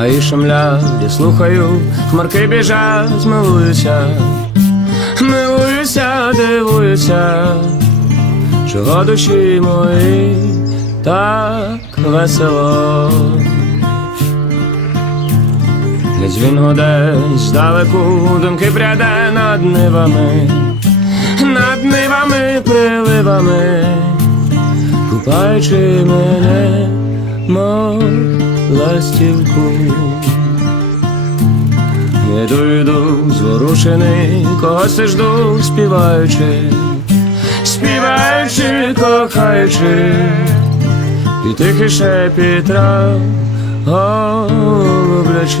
Гаї шумлять, слухаю, хмарки біжать, милуюся, милуюся, дивуюся, чого душі мої так весело. Десь він гуде здалеку, думки пряде над нивами, над нивами, приливами, купаючи мене, мов ластівку. Іду, йду, зворушений, когось жду, співаючи, співаючи, кохаючи, і тихий шепіт трав голублячи.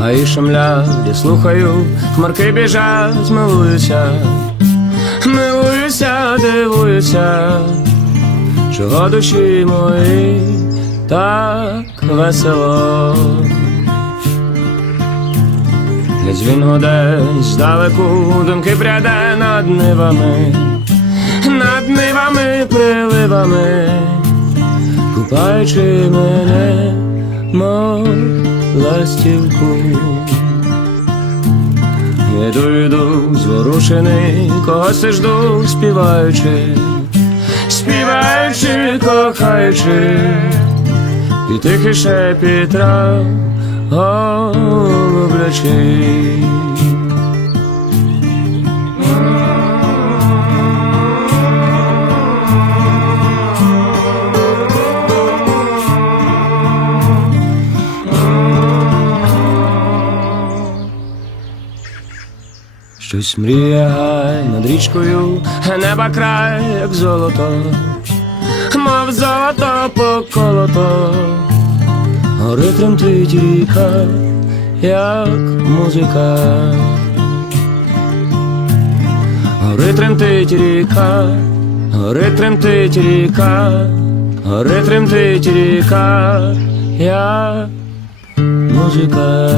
Гаї шумлять, я слухаю, хмарки біжать, милуюся, милуюся, дивуюся, чого душі мої так весело. Десь він гуде здалеку, думки пряде над нивами, над нивами, приливами, купаючи мене, мов ластівку. Іду, йду, зворушений, когось жду, співаючи, співаючи, кохаючи, і тихий шепіт трав голублячи. Щось мріє над річкою, неба край, як золото, мов золото поколото, гори тремтить ріка, як музика, гори тремтить ріка, гори тремтить ріка, гори тремтить ріка, як музика.